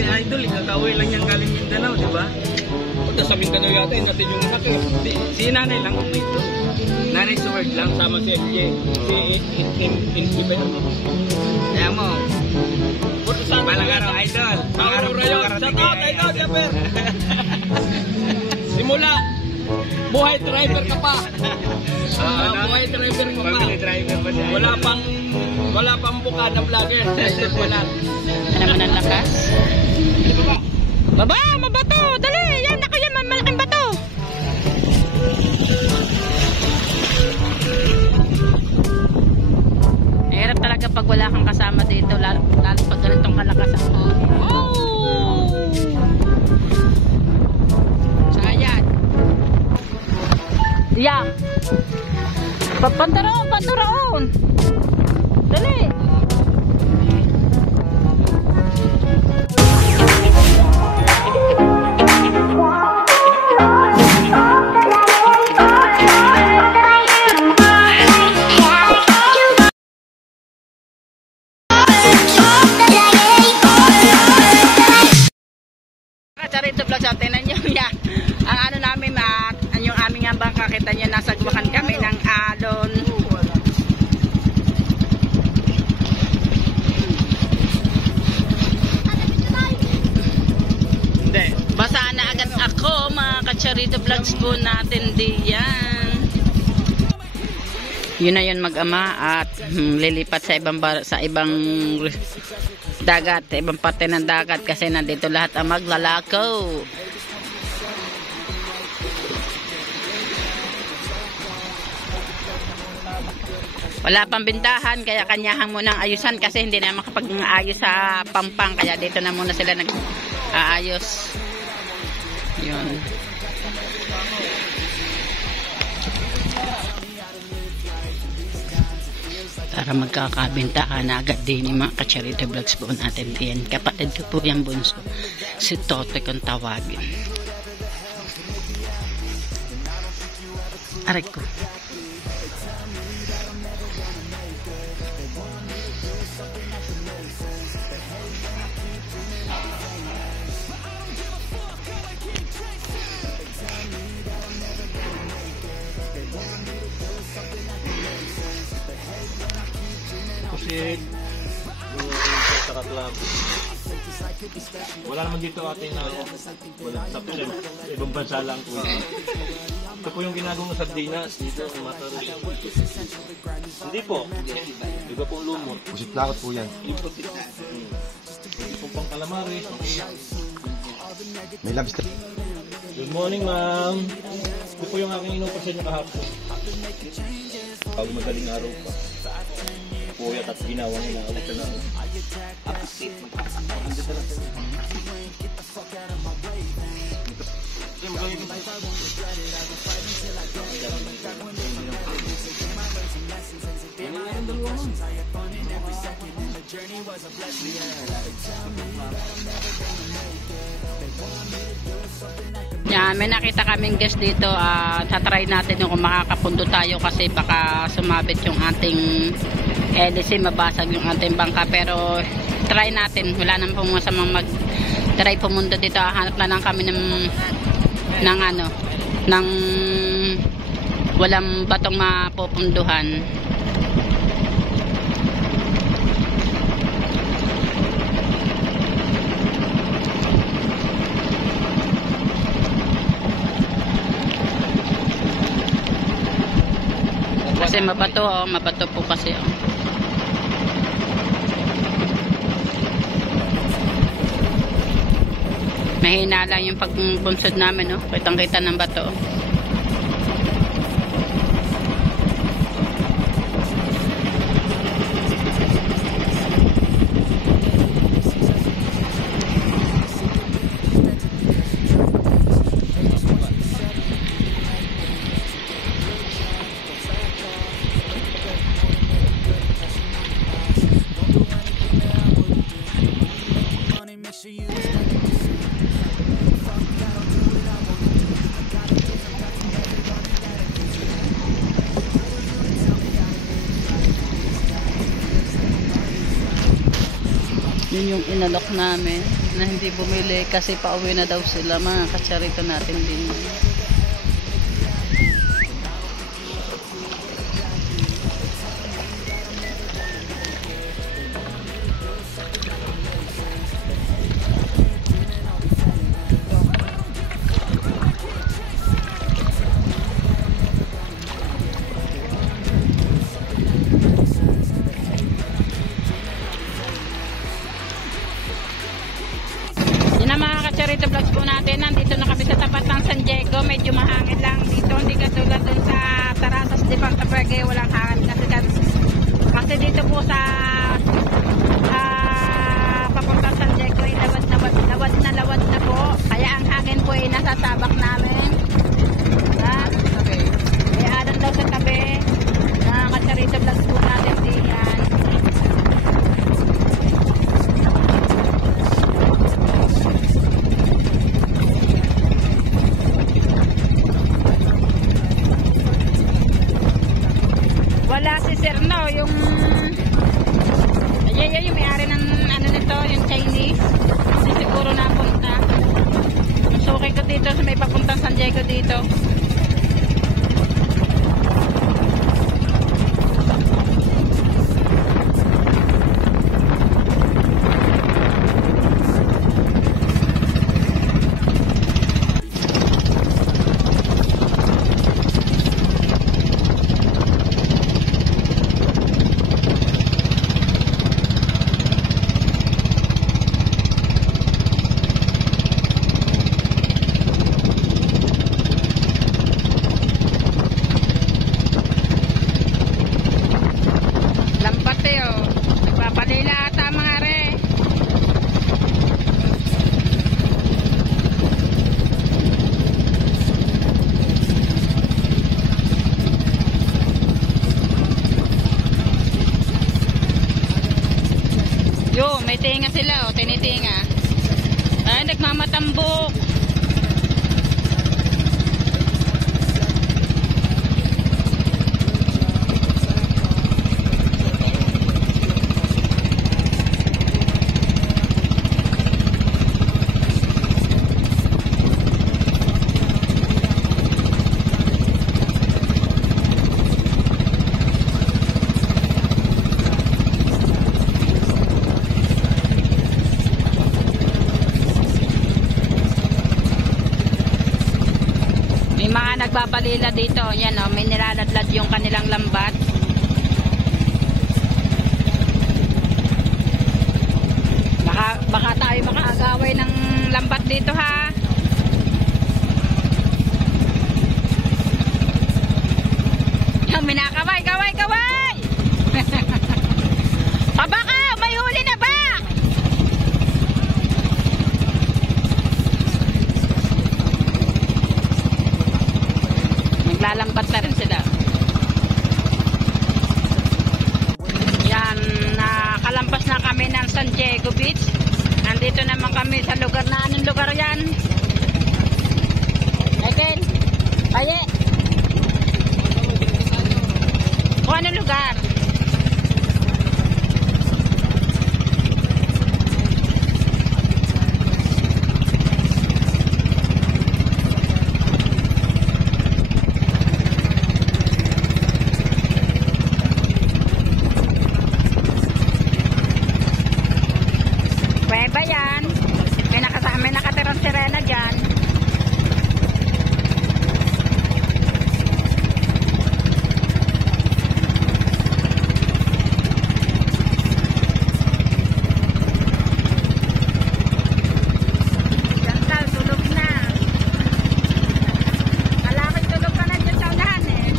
Idol, kakauwi lang niyang galing Mindanao, di ba? Punta sa Mindanao yata, natin yung anak eh. Si nanay lang ako ito. Nanay Sword lang. Sama si MJ, si Ben. Kaya mo, Punta sa balang araw, Idol. Pangarap rayon. Shout out, Idol, Japper. Simula, buhay driver ka pa. Buhay driver ka pa. Family driver pa siya. Wala pang buka ng vlogger. Driver pa lang. Ano naman ang lakas? Baba, mabato! Dali! Yan, ako yan, malaking bato! Hirap talaga pag wala kang kasama dito, lalo pag ganitong kalakas ako. Oh! Sayad! Yeah! Pantaroon! Pantaroon! Dali! Charito Vlog, sa tinan nyo yan. Ang ano namin, yung aming bangka, kita nyo, nasagwakan kami ng alon. Hindi. Basa na agad ako, mga ka-Charito Vlogs po natin diyan. Yun na yun mag-ama at lilipat sa ibang dagat, ibang parte ng dagat kasi nandito lahat ang maglalakaw. Wala pang bintahan kaya kanyahan munang ayusan kasi hindi na makapag-ayos sa Pampang kaya dito na muna sila nag-aayos. Yun. Para magkakabintaan na agad din yung mga ka-Charito Vlogs po natin din. Kapatid ko po yung bunso. Si Tote kung tawagin. Aray ko. Kasi sa katlab. Wala naman dito ating wala sa ibang bansa lang po. Ito po yung ginagawang sardinas dito sa Mataros. Hindi po. Iba pong lumot. Pusit lakot po yan. Hindi po pang calamares. May lobster. Good morning, ma'am. Ito po yung aking inupa sa inyo kahapon. Pag madaling araw pa. Puyat at ginawa nila. Awag ka lang. Yan, may nakita kaming guest dito. Tatry natin kung makakapundo tayo kasi baka sumabit yung ating LC, mabasag yung ating bangka. Pero try natin. Wala naman pong masamang mag-try pumunta dito. Hanap na lang kami ng walang batong mapupunduhan. Kasi mabato po kasi. Mahina lang yung pagpunsod namin, no? Kitang-kita ng bato. Yun yung inalok namin na hindi bumili kasi pauwi na daw sila, mga katsarito natin din. Charito vlogs po natin, nandito na kami sa tapat ng San Diego, medyo mahangin lang dito, hindi katulad dun sa Tarasas de Pantapergue, walang hangin kasi dito po sa papuntang San Diego ay lawad na po, kaya ang hangin po ay nasasabak namin, kaya alam daw sa tabi na Charito vlogs po natin diyan. Wala si Sir No, yung may-ari ng ano nito, yung Chinese. Hindi siguro napunta. Masukay ko dito sa may papuntang San Diego dito. May tinga sila, tinitinga. Ay, nagmamatambok. Nagpapalila dito, yan o, may nilaladlad yung kanilang lambat. Baka tayo makaagaway ng lambat dito ha. Minakaway, kaway! Pabaka, may huli na ba? Lalambat na rin sila. Yan, nakalampas na kami ng San Diego Beach. Nandito naman kami sa lugar na, anong lugar yan? Again? Aye? O anong lugar? Pweba yan. May nakatirang sirena dyan. Jantal, tulog na. Malaki tulog ka na dyan sa unahan eh.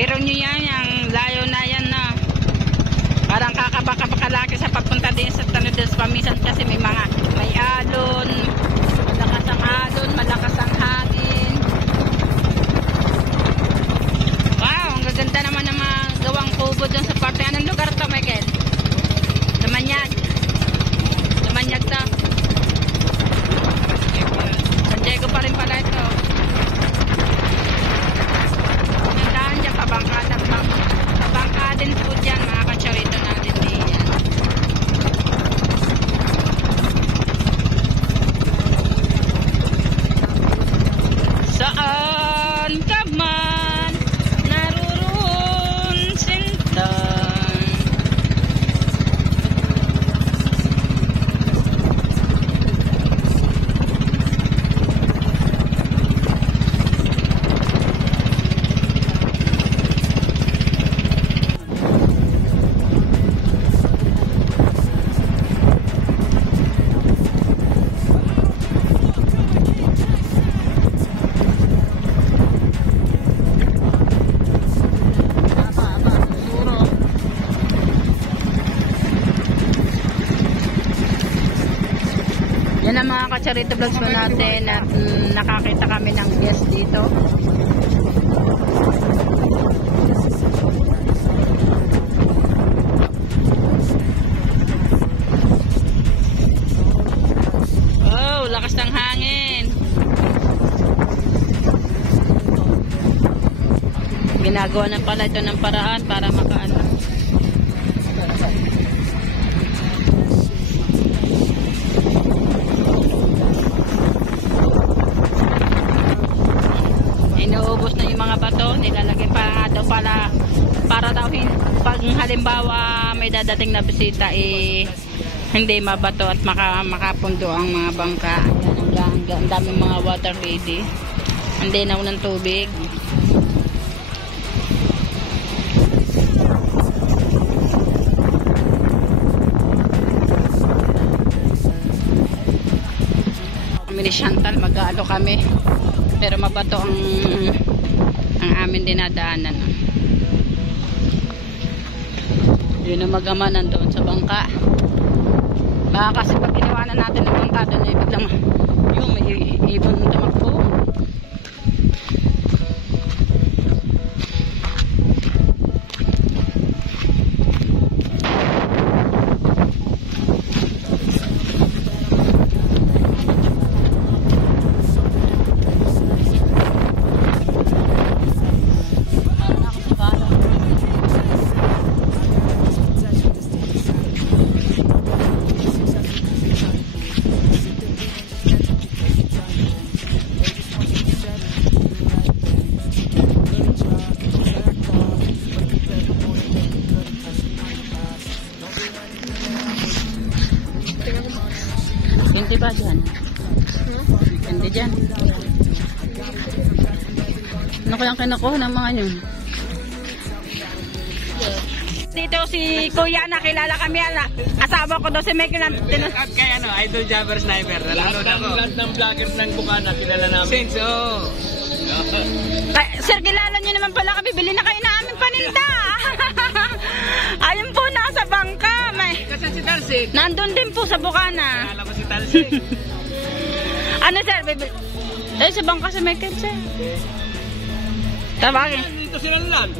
Pero nyo yan, yung layo na yan na parang kakabaka-bakalaki sa pagpunta din sa Tanodes Pamisan kasi may alon, malakas ang hangin. Wow, ang gaganda naman ng mga gawang kubo dun sa parte. Anong lugar to, Michael? Yan ang mga kacharito vlogs mo natin at nakakita kami ng guest dito. Oh, lakas ng hangin. Ginagawa na pala ito ng paraan para makaano. Inuubos na yung mga bato, nilalagay pa nga daw para daw pag halimbawa may dadating na bisita hindi mabato at makapundo ang mga bangka. Ang daming mga water lady. Hindi na ng tubig. Kami ni Chantal, mag-aalo kami. Pero mabato ang amin dinadaanan. Yun ang mag-ama nandoon sa bangka. Baka kasi pag iniwanan natin ng bangka doon ay biglang yung may ibon tumakbo. Hindi ba dyan? Hindi dyan. Ano kayang kinukuha ng mga yun? Dito si Kuya, nakilala kami. Asawa ko daw si Michael. At kay Idol Jabber Sniper. Nanonood ako. Lahat ng vloggers ng Bukana, kilala namin. Since, Sir, kilala nyo naman pala kami. Bili na kayo na aming paninda. Ayun po, nasa bangka. Kasi si Talsik. Nandun din po sa Bukana. Alam ko si Talsik. Ano, sir? Sa bangka si Michael, sir. Tabagin. Dito sila lang.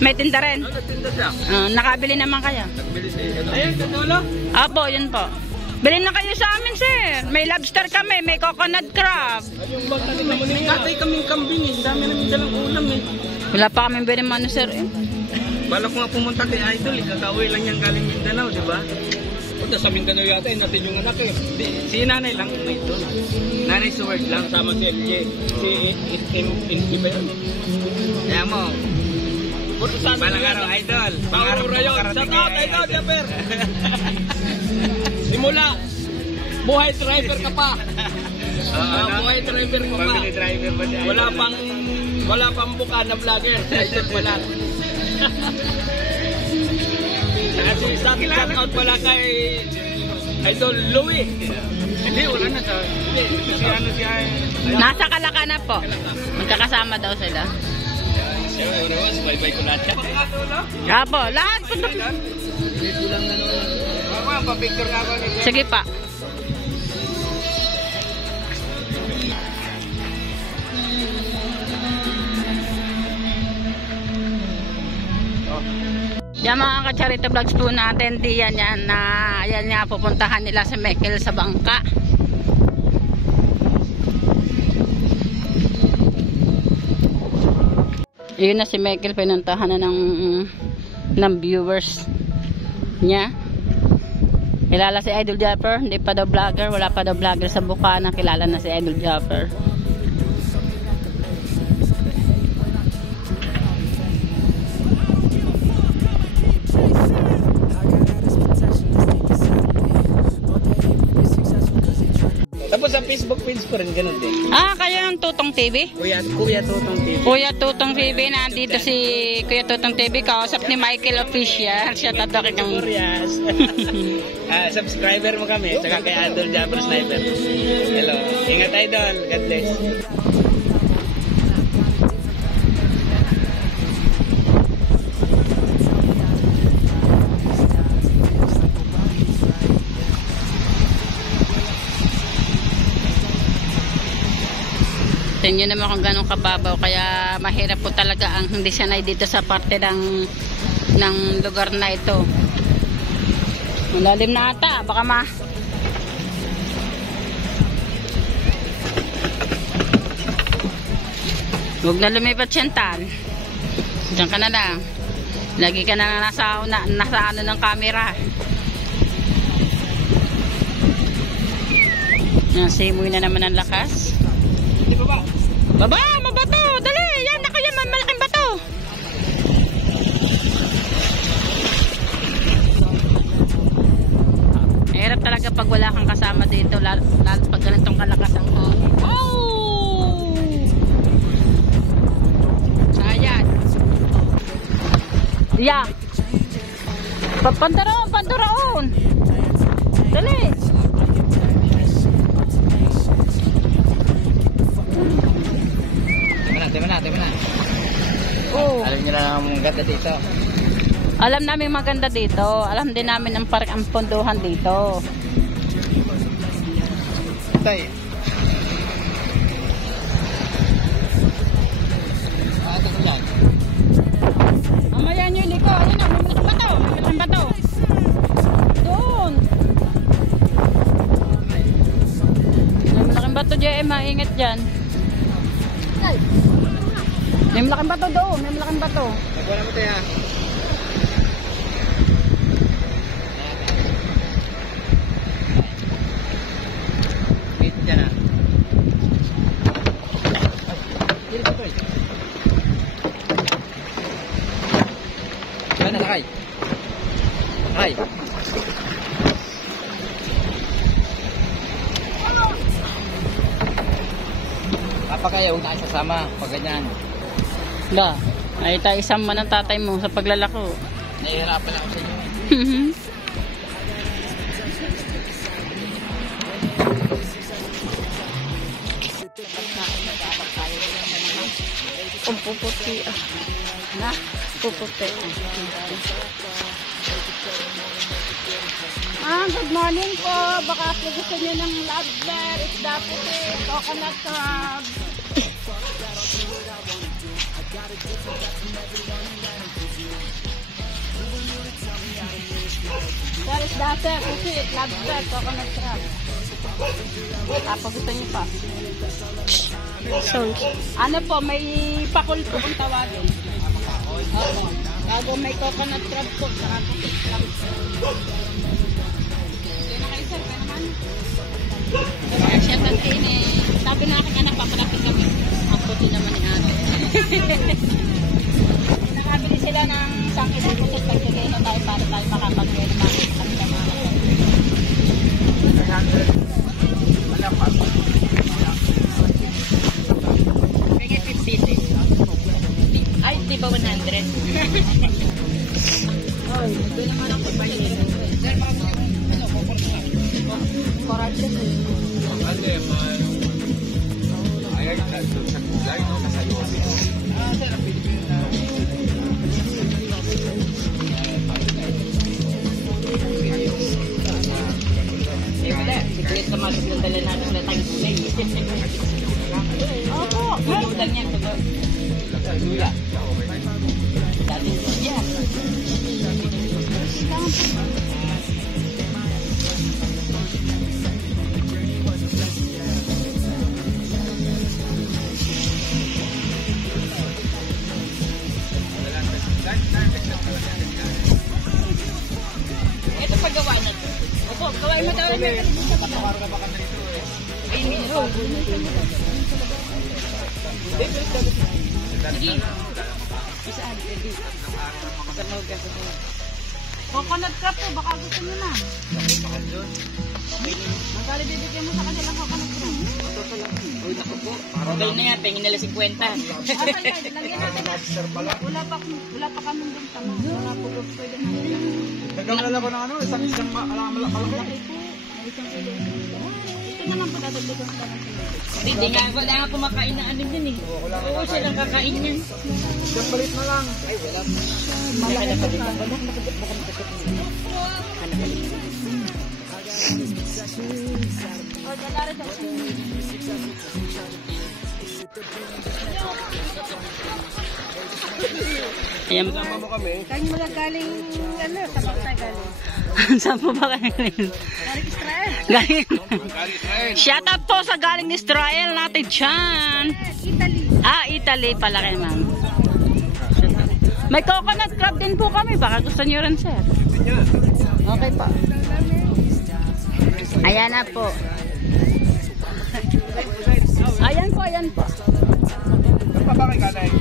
May tinda rin. Nagtinda siya. Nakabili naman kayo. Ayun, katulo. Apo, yun po. Bilhin na kayo sa amin, sir. May lobster kami, may coconut crab. Yung bag na nila mo May katay kaming kambing eh. Dami namin dalang ulam eh. Wala pa kami bilhin mano, sir. Bala ko nga pumunta kay Idol. Kakauwi lang niyang galing Mindanao, di ba? Punta sa Mindanao yata, natin yung anak eh. Si nanay lang may doon. Nanay Seward lang. Sama si LJ. Si ba yun? Kaya mo. Balang araw, Idol. Pangarap rayon. Shout out, Idol Jabber. Simula. Buhay driver ka pa. Buhay driver ka pa. Family driver ba siya? Wala pang buka na vlogger. Idol pa lang. Kasi shout out pala kay Idol Louie. Hindi, wala na sa... Hindi, si Nasa Kalaka na po. Magkakasama daw sila. Bye-bye ko lahat siya. Apo, lahat po. Dito lang nanonood. Ako, pa-picture nga ako. Sige pa. Yan mga kacharito vlogs po natin, diyan yan na yan nga pupuntahan nila si Michael sa bangka. Yun na si Michael, pinuntahan na ng viewers niya. Kilala si Idol Jabber, hindi pa daw vlogger, wala pa daw vlogger sa Bukana, kilala na si Idol Jabber. Tapos sa Facebook page ko rin, ganun din. Kayo ng Tutong TV? Kuya Tutong TV. Kuya Tutong TV, nandito si Kuya Tutong TV, kausap ni Michael Official. Siya tatake ng... Glorious. Subscriber mo kami, saka kay Idol Jabber Sniper. Hello. Ingat, Idol. God bless. Tingnan nyo naman kung gano'ng kababaw. Kaya mahirap po talaga ang hindi sanay dito sa parte ng lugar na ito. Malalim na ata. Baka huwag na lumipat Chantal. Diyan ka na lang. Lagi ka na nasa ano ng camera. Simoy na naman ang lakas. Baba, mabato. Dali, yan. Ako yan, malaking bato. Mahirap talaga pag wala kang kasama dito. Lalo pag ganitong kalakas ang hangin. Oh! Sayang. Yeah. Pandaroon. Dali. Tema na. Oh. Alam nyo na ang ganda dito. Alam namin maganda dito. Alam din namin ang ponduhan dito. Tay. Ito ko lang. Mamaya nyo liko. Ano na? May malaking bato. Doon. May malaking bato dyan. Maingat dyan. May malaking bato doon. Nagwala mo tayo ha. Wait dyan ha. Dito ko eh. Saan na lakay? Lakay. Kapag kayo, huwag na kayo sasama pag ganyan. Ba, ay tayo isama ng tatay mo sa paglalako. Nahihirapan ako sa inyo. Kung puputi na, puputi. Good morning po. Baka po gusto nyo ng lobster, isda puti, coconut crab. Sir, isda sir, puti, lobster, coconut crab. Tapos gusto nyo pa. Ano po, may pakul po kung tawagin. Oo. Bago may coconut crab po, saka puti crab. Kaya na kayo sir, kaya naman. Kaya siya tantine. Sabi na aking anak, papalapit kami. Ang puti naman ni ate. Nakabili sila ng isang isang puti. Pagkagay na tayo para tayo makapag-gay na kami na mga kaya 50. Ay, di ba 100? Ay, ito naman ako pa yun. Sir, ano, Correct. Ay, sa kulay, no? Kasayo. Sir, ang Pilipino na. Wala. Siklit sa mga dala natin na tayong gulay. Opo. Tulo lang yan. Tulo. Dating siya. Ito paggawa niya. Opo, gawain mo daw. Napakaro na baka na ito eh. Sige. Isaan, pwede. Coconut crab po, baka gusto nyo na. Magkali bibigyan mo sa kanilang coconut crab. Uy, naku po. Okay na yan, pengin nila 50. Lagyan natin. Wala pa kami ng tama. Wala po pwede na yan. Nagkamalala ko ng ano, isang malaki. Ito naman po dadagdagan ko lang. Hindi nga, wala nga kumakain na ano yun eh. Oo, siya lang kakain yan. Isang balit na lang. Ay, wala. Malaki pa pa. O, dala rin sa Ayan. Kasama mo kami. Kayo mga galing, sa Paktay galing. Saan po ba kayo? Galing Israel. Galing. Shout out po sa galing Israel natin dyan. Italy. Italy pala kayo, ma'am. May coconut crab din po kami. Baka gusto nyo rin, sir. Okay po. Ayan na po. Ayan po, ayan po.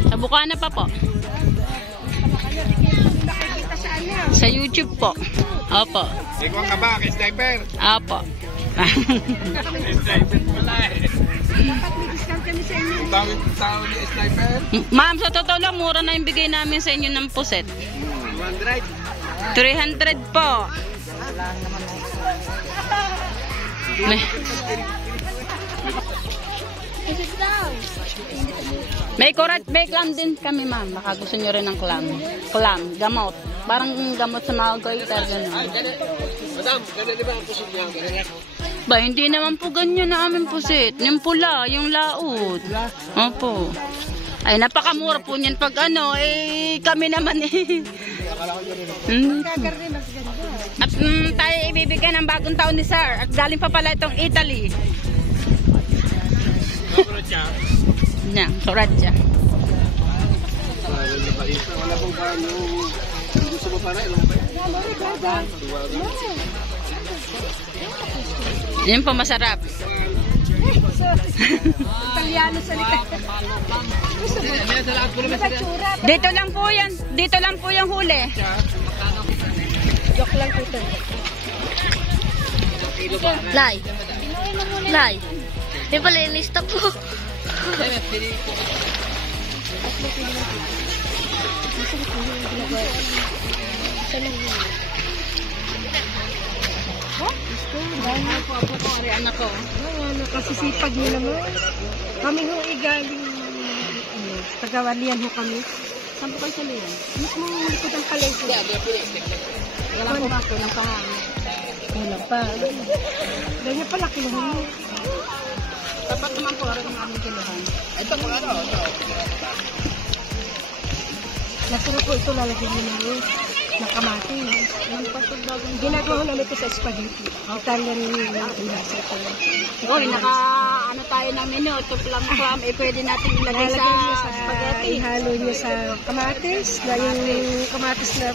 Sa Bukana pa po. Nakikita sa ano. Sa YouTube po. Opo. Ikaw ka ba, sniper? Opo. Sniper pala eh. Dapat may discount kami sa inyo. Ang tawag tao ni sniper. Ma'am, sa totoo lang, mura na yung bigay namin sa inyo ng puset. 300 po. May kurat, may clam din kami, ma'am. Baka gusto nyo rin ng clam. Clam, gamot. Parang gamot sa mga goiter, gano'n. Madam, gano'n di ba ang puso niya? Ganyan. Ba, hindi naman po ganyan na aming pusit. Yung pula, yung laot. Opo. Ay, napakamura po niyan pag ano, kami naman At tayo ibibigyan ng bagong taon ni Sir. At galing pa pala itong Italy. Yan, surat siya. Wala pong paano. Gusto mo para ilang ba? Yan po masarap. Italiano salita. Dito lang po yan. Dito lang po yung huli. Joke lang po ito. Lai. Lai. May pala yung lista po. Anak ko. Nakasisipag nyo naman. Kami ho galing tagawalian ho kami. Saan po kayo sa liyan? Mismo likod ang palengke. Wala po ako ng pahangin. Wala pa. Ganyan pala kiluhan mo. Dapat naman po rin ang aming kiluhan. Ito mga ano? Nasira po ito lalagyan nyo namin ng kamatis. Ginagawa namin ito sa spaghetti. Italian yung ulasa ito. Oy, ano tayo ng menu, ito plam-plam, pwede natin ilagay Lalagyan nyo sa sa spaghetti. ihalo nyo sa kamatis, na yung kamatis na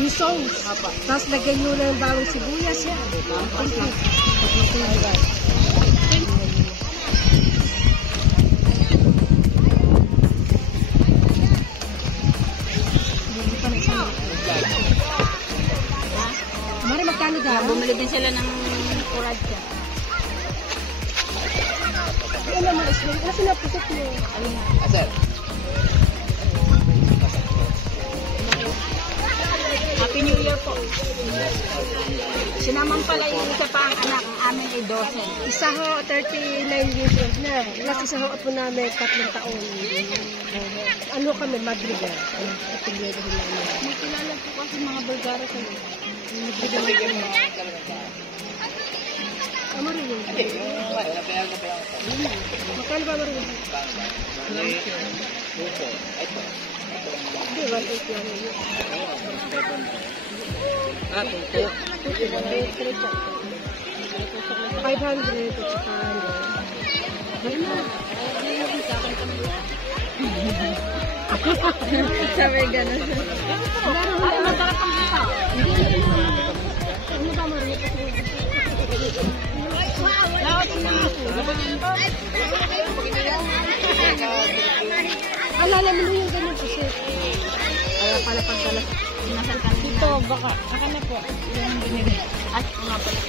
yung sauce. Tapos lagyan nyo na yung bawang sibuyas yan. Mari magkano daw? Bumili din sila ng kuradya. Ano naman isla? Kasi naputok mo. Asal. Happy New Year po. Sinaman pala yung isa pa ang anak, ang amin ay 12. Isa ho, 39 years old na. Last isa ho po namin, 3 taon. Ano kami, Madrigal. Kapigyan ko namin. May kilala po kasi mga Bulgara sa iyo. Ano rin yun? Magkano ba rin yun? Hindi, 1.8 lang yun. 500 at saka ano. Sabi ganun. Ay, masarap ang kita. Ano ba Maria? Alala mo yung ganun kasi. Kaya pala pagdala. Sinasal ka na. Ito, baka. Saka na po. Yung binili. Ay, nga pala.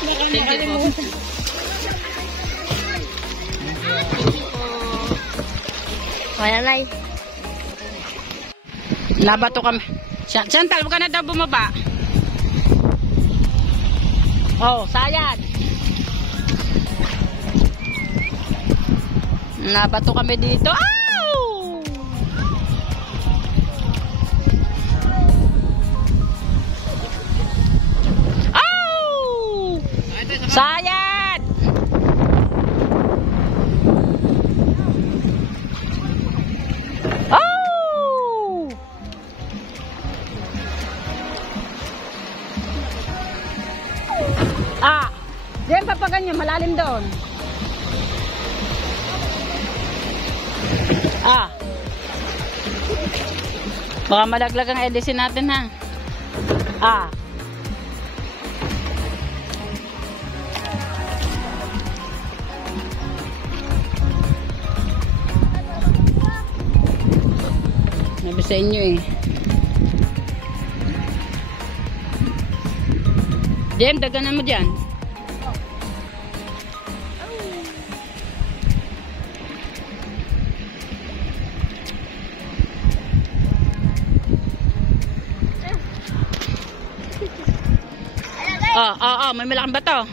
Baka Thank you po. nakalimutan. Kaya Lai. Nabato kami. Chantal, huwag ka na daw bumaba. Oh, sayad. Nabato kami dito. Ow! Ow! Sayad! Diyan papaganyan, malalim doon. Baka malaglag ang LDC natin ha. Nabi sa inyo eh. Jem, daganan mo dyan. May malaking bato.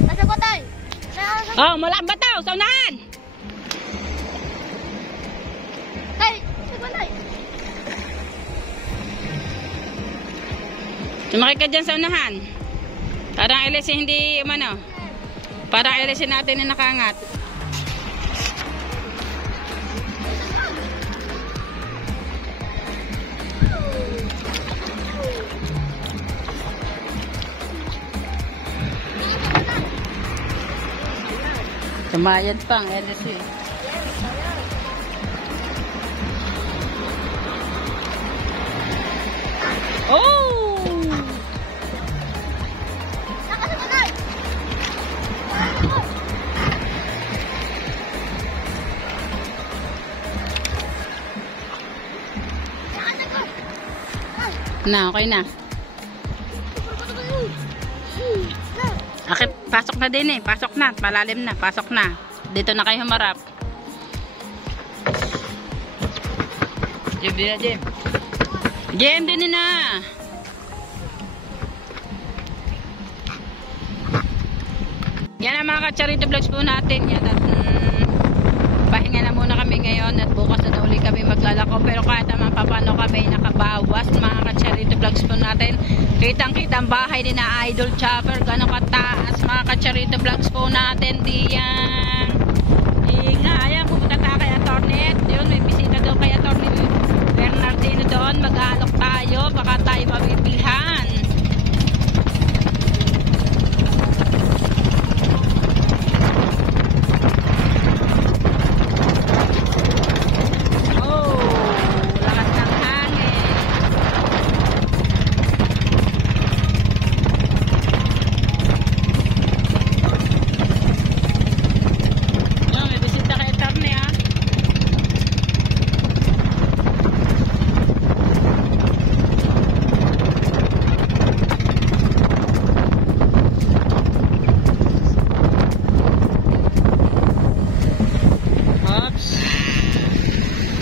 Nasa batay. Malaking bato. Sa unahan. Ay, nasa batay. Sumakay ka dyan sa unahan. Parang LSC hindi, parang LSC natin na nakangat. Sumayad pa ang LSC. Okay na. Akit, pasok na din eh. Pasok na. Malalim na. Pasok na. Dito na kayo humarap. Jem. Jem, din na. Yan ang mga ka-Charito Vlogs po natin. Yan at pahinga na muna kami ngayon at bukas na uli kami maglalako. Pero kahit naman paano kami nakabawas mga ka-Charito Vlogs po natin. Kitang-kita ang bahay ni na Idol Chopper. Gano'ng kataas mga ka-Charito Vlogs po natin diyan. Ayan, pupunta tayo kay Atty. Yun, may bisita doon kay Atty. Bernardino doon. Mag-aalok tayo. Baka tayo mabibilhan.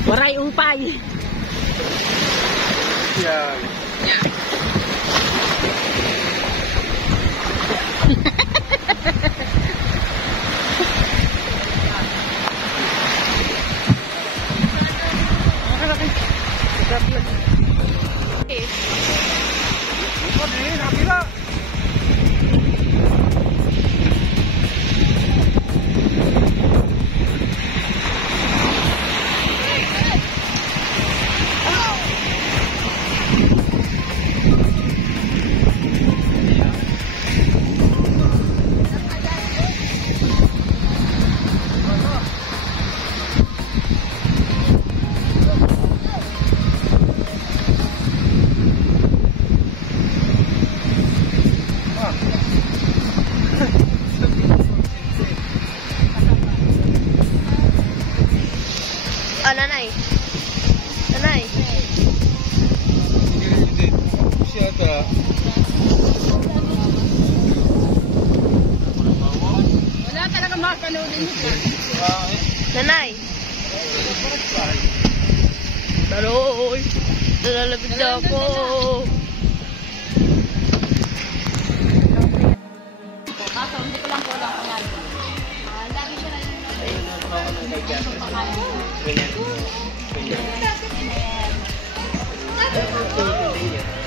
Waray upay. Yan. Nanay. Nanay. Hindi. Siya ata. Wala talaga makakanoodin nito. Nanay. Taroy. Nalalapit na ako. Kaso hindi ko lang po lang kung yan. Lagi siya na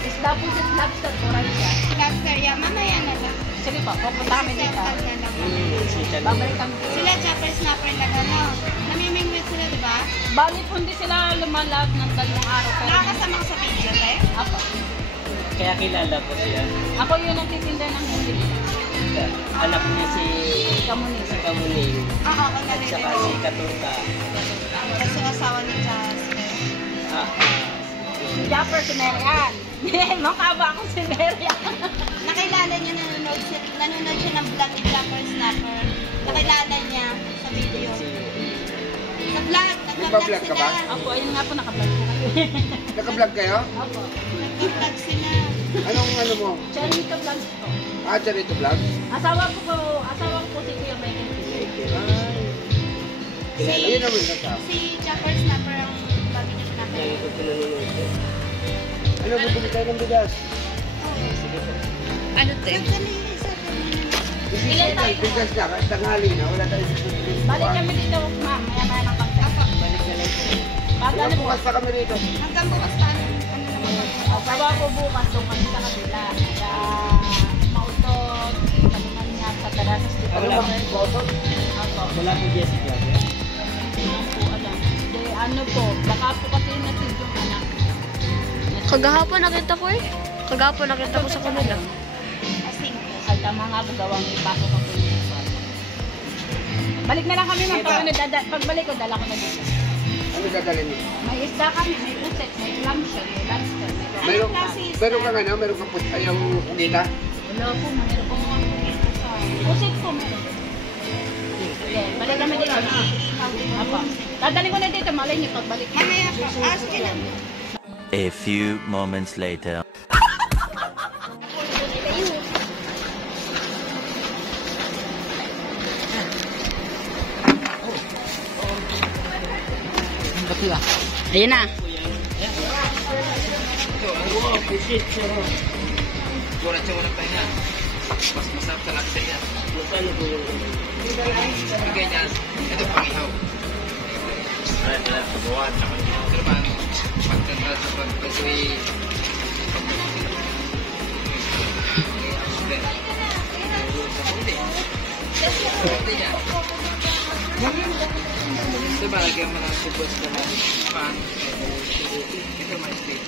isda po sa lobster po rin siya. Lobster, yan. Mamaya na lang. Sige po, pupunta kami dito. Babalik kami. Sila chopper snapper na gano'n. Namimingwit sila, di ba? Bali po hindi sila lumalab ng dalawang araw. Pero Nakakasama ko sa video, eh? Apo. Kaya kilala ko siya. Ako yung nagtitinda ng hindi. Anak niya si Kamuning. Kamuning. Oo, ako na At rin. saka si Katuta. Kasi asawa ni Jasper. Japper si Marian. Mukha ba ako si Marian? Nakilala niya, nanonood siya ng vlog ni Japper Snapper. Nakilala niya sa video. Sa vlog, nag-vlog ka ba? sila. Opo, ayun nga po nakablog po kayo. Naka-vlog kayo? Opo. Nag-vlog sila. Anong ano mo? Charito vlog po. Charito vlog? Asawa ko po si Kuya Michael. Ayun naman nasa. Si Japper Snapper ang lagi niya pinapanood. Ano, bubili tayo ng bigas? Ano to? Ilan tayo? Bigas na, kahit tanghali na, wala tayong bibili. Balik kami dito, ma'am. Maya-maya ng pagkakas. Balik na lang. Pag ano po, Bukas pa kami rito. Hanggang bukas pa, ano naman kami. asawa ko bukas doon kami sa kabila. Sa Mautot, Panuman niya, sa Tarasas dito. Ano ba? Opo. Wala po Jessica. Hindi po alam. De, ano po, baka po kasi natin yung anak. Kagahapon nakita ko eh. Kagahapon nakita ko sa kanila. Asing, ay tama nga po gawang ipasok ako yung kwarto. Balik na lang kami ng pagbalik ko, dala ko na dito. Ano dadalhin mo? May isda kami, may puset, may clamshell, may lobster, may Meron kang ano? Meron kang puti, ayaw dita? wala po, mayroon po mga puset po, meron. Sige, balik kami dito na. Apa. Dadalhin ko na dito, malay niyo pagbalik. Mamaya pa, ask ka lang. A few moments later. Ayun na. Kurang-kurang tayo na. Mas masarap sa laksa yan. Ano po yung bigay niya? Ito pangihaw. Ay, buwan. Pero ba, pagkanda sa pagkasri. Hindi niya. Ito ba, lagyan mo ng subos na pan. Ito may steak.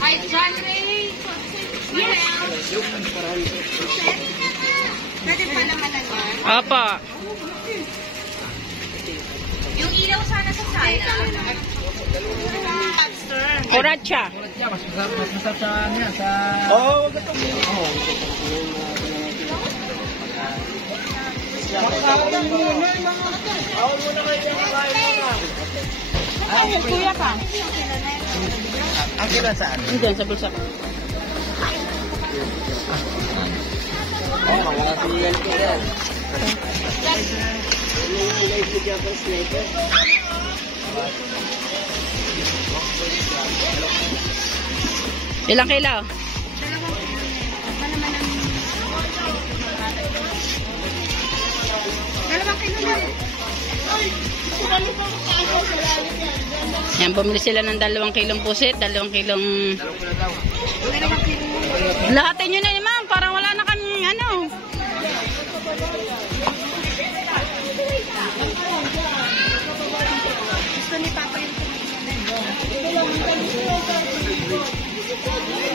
Hi, John Ray. Yes. Pwede pa naman na yan. Apa. Yung ilaw sana sa sala. Lobster. Koracha. Mas masarap sa ano yan, sa... Oo, wag ito. Ay, kuya ka. Ang kailan saan? Hindi, sa bulsa ko. Oo, mga tingnan ko yan. Ilang kilo? Dalawang kilo lang. Yan, bumili sila ng 2 kilong pusit, 2 kilong... Lahatin nyo na naman, parang wala na kaming ano. Gusto ni Papa yung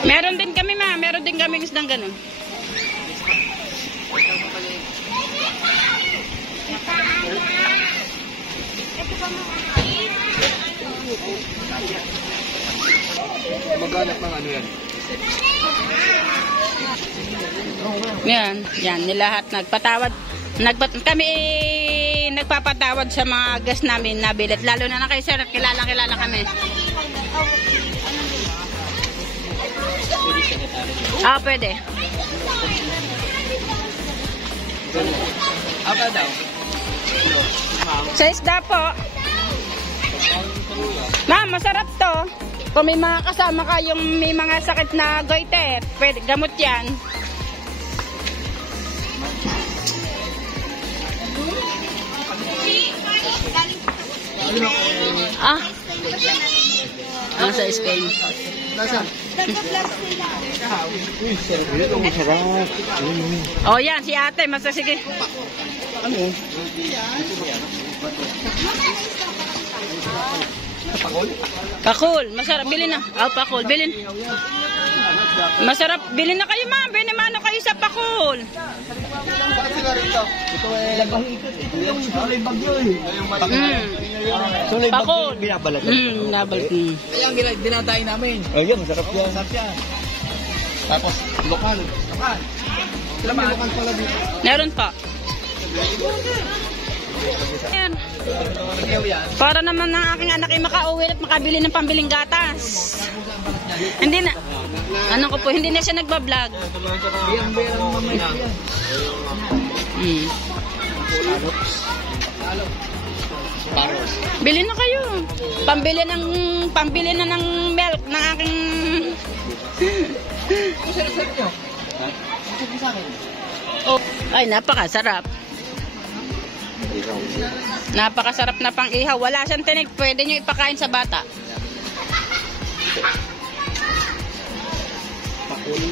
Meron din kami ma, meron din kami isdang ganun. Maghanap ng ano yan. Yan, nilahat nagpatawad. Kami nagpapatawad sa mga gas namin na bilet. Lalo na kay sir, kilala kami. Ah, pwede. Apa daw? Sa isda po. Ma'am, masarap to. Kung may mga kasama ka yung may mga sakit na goiter, pwede, gamot yan. Ah. Sa Spain. Nasaan? Oh, yan, si ate. Sige. Ano? Pakul, masarap. Bilhin na. Oh, pakul, bilhin. Masarap. Bilhin na kayo, ma'am. Bilhin naman kayo sa pakul. Bakit sila rito? Ito eh. Ito yung sulay bagyo eh. Sulay bagyo. Pakul. Binabalat. Nabalat. Kaya ang dinatay namin. Ayun, masarap yan. Sarap yan. Tapos, lokal. Lokal. Lokal pala dito. Meron pa. Ayan. Para naman ang aking anak ay makauwi at makabili ng pambiling gatas. Hindi na. Ano ko po, hindi na siya nagbablog. Bili na kayo. Pambili na ng milk ng aking Oh, ay napakasarap. Napakasarap na pang ihaw. Wala siyang tinig. Pwede nyo ipakain sa bata. Pakul.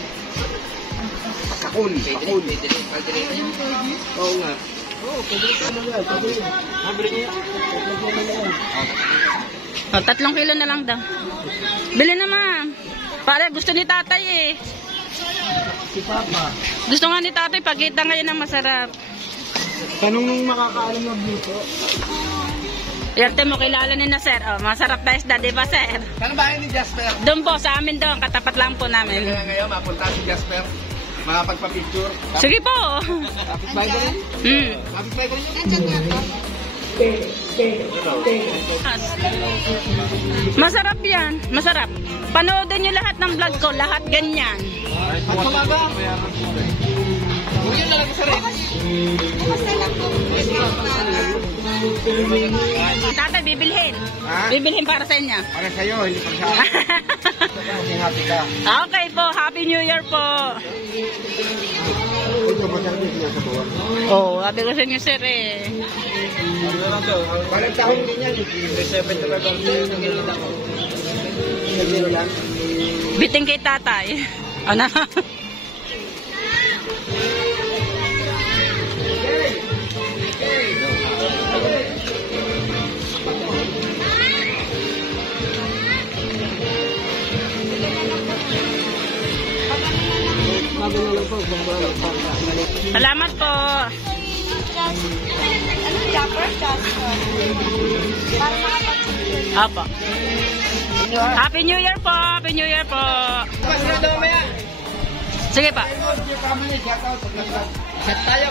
Pakul. Oo nga. Oh, 3 kilo na lang daw. Bili na, ma'am. Para gusto ni tatay eh. Si Papa. Gusto nga ni tatay pagkita ngayon ng masarap. Tanong nung makakaalam na bluto. Yarte mo kilala ni na sir. Oh, masarap na isda, di ba sir? Saan bahay ni Jasper? Doon po, sa amin doon. Katapat lang po namin. Kaya ngayon, mapunta si Jasper. Makapagpa-picture. Sige po. Tapos bahay ko rin. Tapos bahay ko rin yun. Masarap yan. Masarap. Panoodin nyo lahat ng vlog ko. Lahat ganyan. At kumaga. Huwag yun nalang sa rin. Tatay, bibilhin. Ha? Bibilhin para sa inyo. Para sa'yo, hindi para sa akin. Happy happy ka. Okay po. Happy New Year po. Ito masarap yung sinasabawan. Oh, sabi ko sa inyo sir eh. Parang taon din yan. 7 talaga ang ginita ko. Nagdiro lang. Biting kay tatay. Ano? Salamat po. Apa. Happy New Year po. Happy New Year po. Sino daw maya? Sige pa. Set tayo.